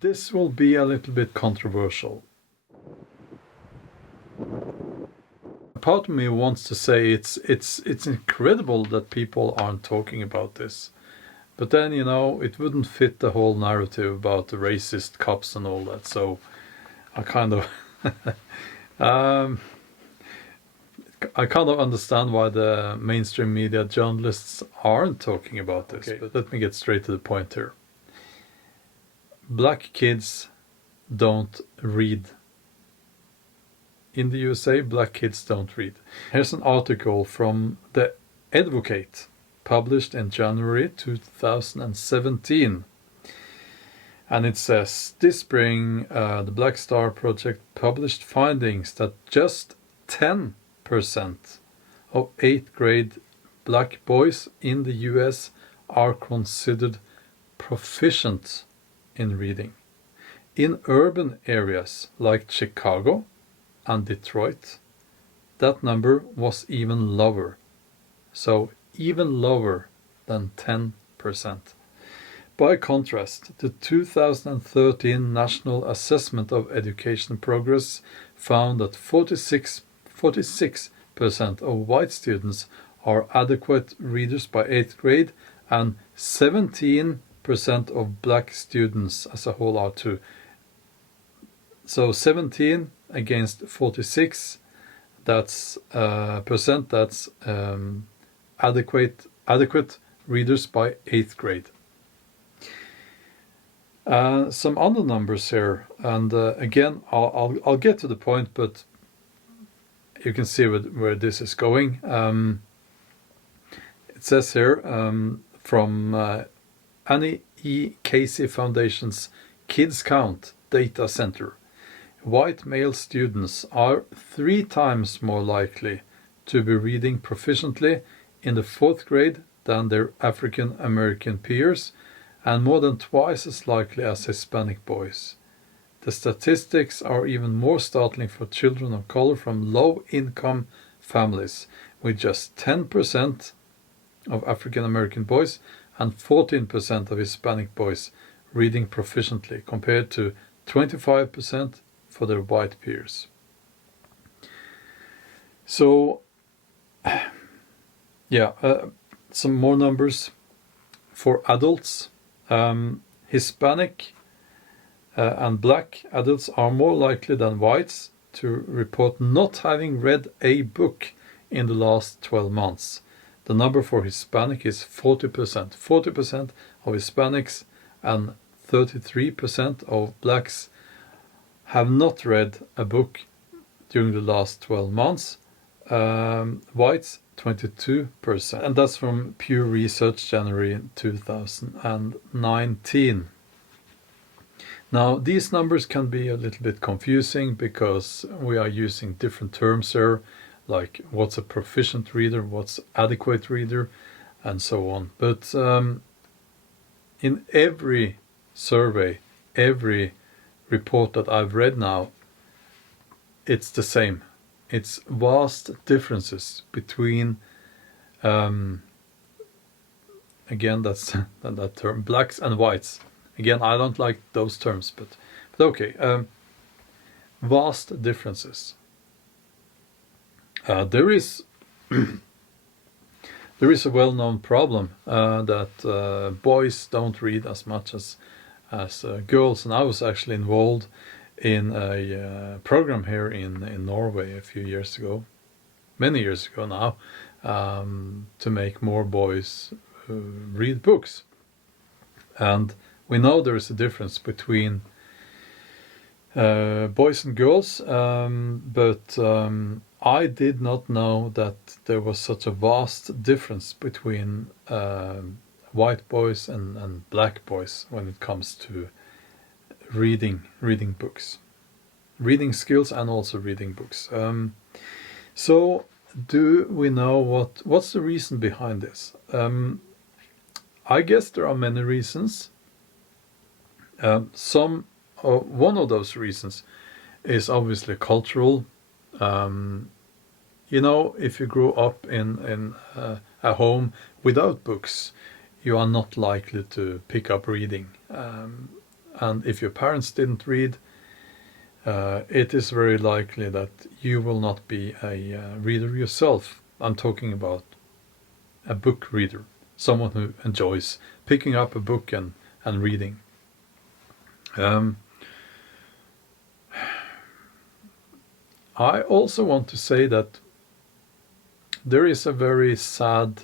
This will be a little bit controversial. Part of me wants to say it's incredible that people aren't talking about this. But then, you know, it wouldn't fit the whole narrative about the racist cops and all that. So I kind of I kind of understand why the mainstream media journalists aren't talking about this. Okay. But let me get straight to the point here. Black kids don't read. In the USA, black kids don't read. Here's an article from The Advocate, published in January 2017. And it says, this spring, the Black Star Project published findings that just 10% of 8th grade black boys in the US are considered proficient in reading. In urban areas like Chicago and Detroit, that number was even lower. So even lower than 10%. By contrast, the 2013 National Assessment of Education Progress found that 46% of white students are adequate readers by 8th grade, and 17% of black students as a whole are too. So 17 against 46, that's adequate readers by 8th grade. Some other numbers here, and again, I'll get to the point, but you can see where this is going. It says here from Annie E. Casey Foundation's Kids Count Data Center, white male students are 3 times more likely to be reading proficiently in the 4th grade than their African American peers, and more than twice as likely as Hispanic boys. The statistics are even more startling for children of color from low-income families, with just 10% of African American boys and 14% of Hispanic boys reading proficiently, compared to 25% for their white peers. So, yeah, some more numbers for adults. Hispanic and black adults are more likely than whites to report not having read a book in the last 12 months. The number for Hispanic is 40%. 40% of Hispanics and 33% of blacks have not read a book during the last 12 months. Whites, 22%. And that's from Pew Research, January 2019. Now, these numbers can be a little bit confusing because we are using different terms here, like what's a proficient reader, what's adequate reader, and so on. But in every survey, every report that I've read now, it's the same. It's vast differences between, again, that's that term, blacks and whites. Again, I don't like those terms, but okay. Vast differences. There is there is a well-known problem that boys don't read as much as girls, and I was actually involved in a program here in Norway a few years ago, many years ago now, to make more boys read books. And we know there is a difference between boys and girls, but I did not know that there was such a vast difference between white boys and black boys when it comes to reading books, reading skills, and also reading books. So do we know what's the reason behind this? I guess there are many reasons. One of those reasons is obviously cultural. You know, if you grew up in a home without books, you are not likely to pick up reading. and if your parents didn't read, it is very likely that you will not be a reader yourself. I'm talking about a book reader, someone who enjoys picking up a book and reading. I also want to say that there is a very sad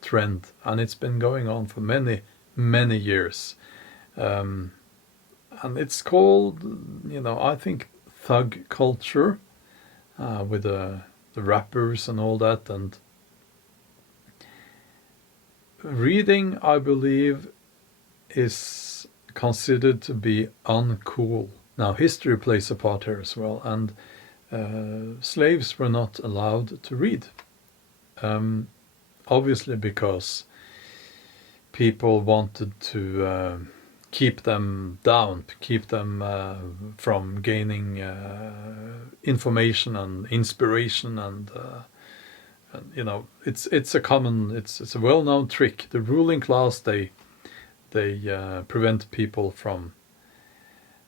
trend, and it's been going on for many, many years. And it's called, I think, thug culture, with the rappers and all that. And reading, I believe, is considered to be uncool. Now, history plays a part here as well, and slaves were not allowed to read. Obviously because people wanted to keep them down, to keep them from gaining information and inspiration, and it's a well-known trick. The ruling class, they prevent people from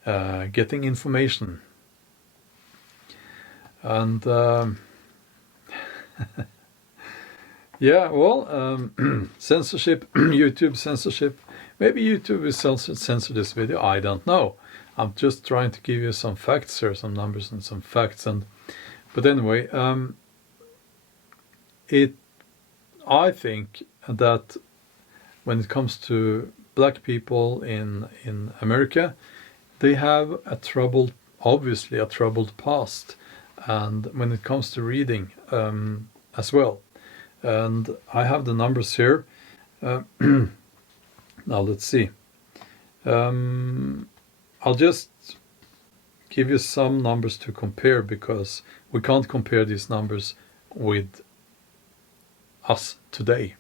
getting information. And yeah, well, censorship, YouTube censorship. Maybe YouTube will censor this video. I don't know. I'm just trying to give you some facts here, some numbers and some facts. But anyway, I think that when it comes to black people in America, they have obviously a troubled past, and when it comes to reading as well. And I have the numbers here. Now let's see. I'll just give you some numbers to compare, because we can't compare these numbers with us today,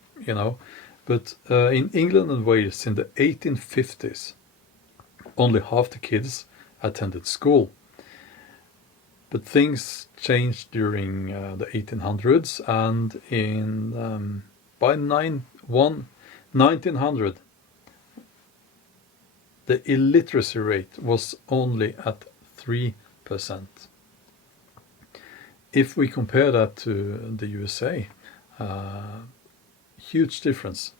But in England and Wales in the 1850s, only half the kids attended school. But things changed during the 1800s, and by 1900, the illiteracy rate was only at 3%. If we compare that to the USA, huge difference.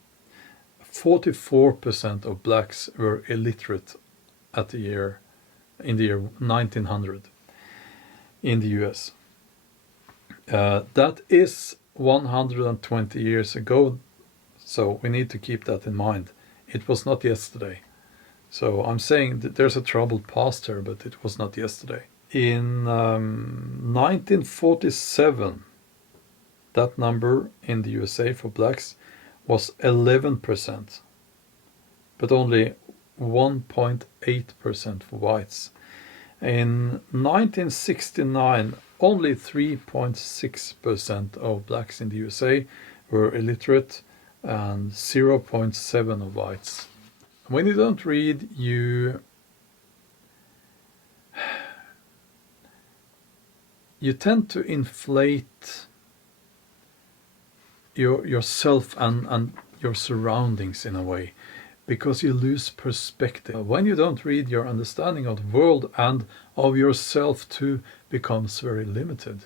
44% of blacks were illiterate in the year 1900 in the US. That is 120 years ago, so we need to keep that in mind. It was not yesterday. So I'm saying that there's a troubled past here, but it was not yesterday. In 1947, that number in the USA for blacks was 11%, but only 1.8% for whites. In 1969, only 3.6% of blacks in the USA were illiterate, and 0.7% of whites. When you don't read, you tend to inflate yourself and your surroundings in a way, because you lose perspective. When you don't read, your understanding of the world and of yourself too becomes very limited.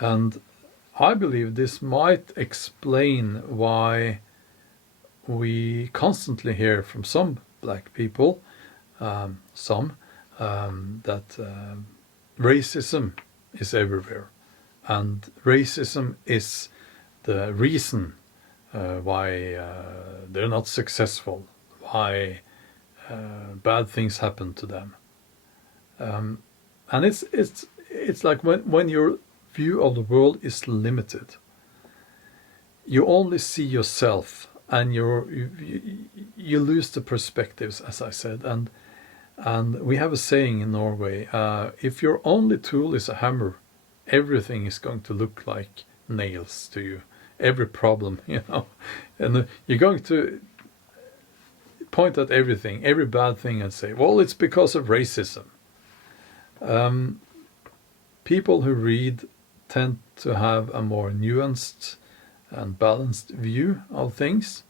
And I believe this might explain why we constantly hear from some black people, that racism is everywhere, and racism is the reason why they're not successful, why bad things happen to them. And it's like when your view of the world is limited, you only see yourself, and you lose the perspectives, as I said. And we have a saying in Norway: if your only tool is a hammer, everything is going to look like nails to you. Every problem, and you're going to point at everything, every bad thing, and say, well, it's because of racism. People who read tend to have a more nuanced and balanced view of things,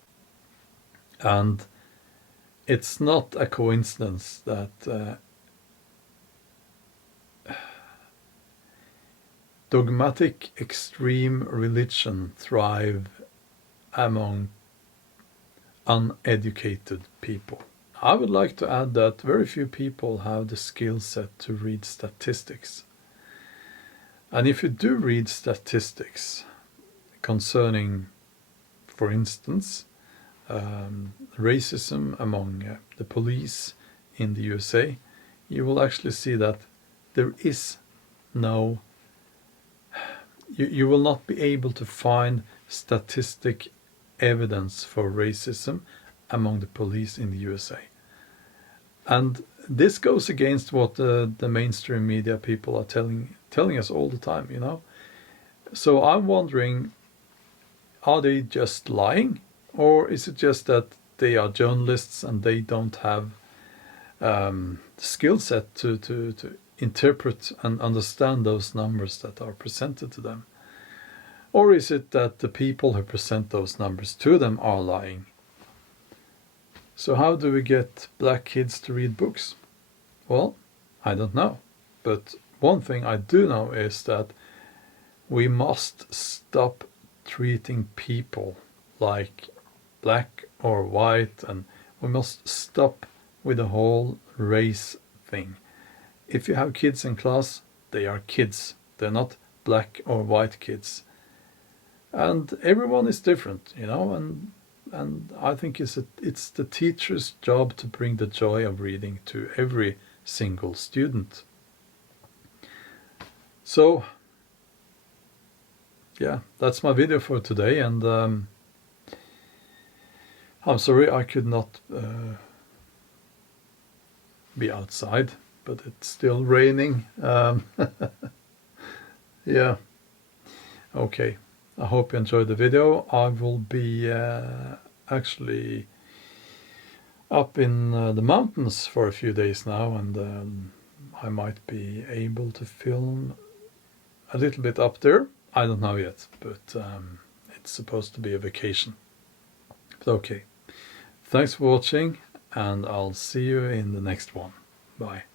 and it's not a coincidence that dogmatic extreme religion thrive among uneducated people. I would like to add that very few people have the skill set to read statistics. And if you do read statistics concerning, for instance, racism among the police in the USA, you will actually see that there is no, you will not be able to find statistic evidence for racism among the police in the USA. And this goes against what the mainstream media people are telling us all the time, you know. So I'm wondering, are they just lying? Or is it just that they are journalists and they don't have the skill set to interpret and understand those numbers that are presented to them? Or is it that the people who present those numbers to them are lying? So how do we get black kids to read books? Well, I don't know. But one thing I do know is that we must stop treating people like black or white, and we must stop with the whole race thing. If you have kids in class, they are kids. They're not black or white kids. And everyone is different, you know, and I think it's the teacher's job to bring the joy of reading to every single student. So, yeah, that's my video for today, and I'm sorry I could not be outside, but it's still raining. Yeah, okay. I hope you enjoyed the video. I will be actually up in the mountains for a few days now, and I might be able to film a little bit up there. I don't know yet, but it's supposed to be a vacation. But okay. Thanks for watching, and I'll see you in the next one. Bye.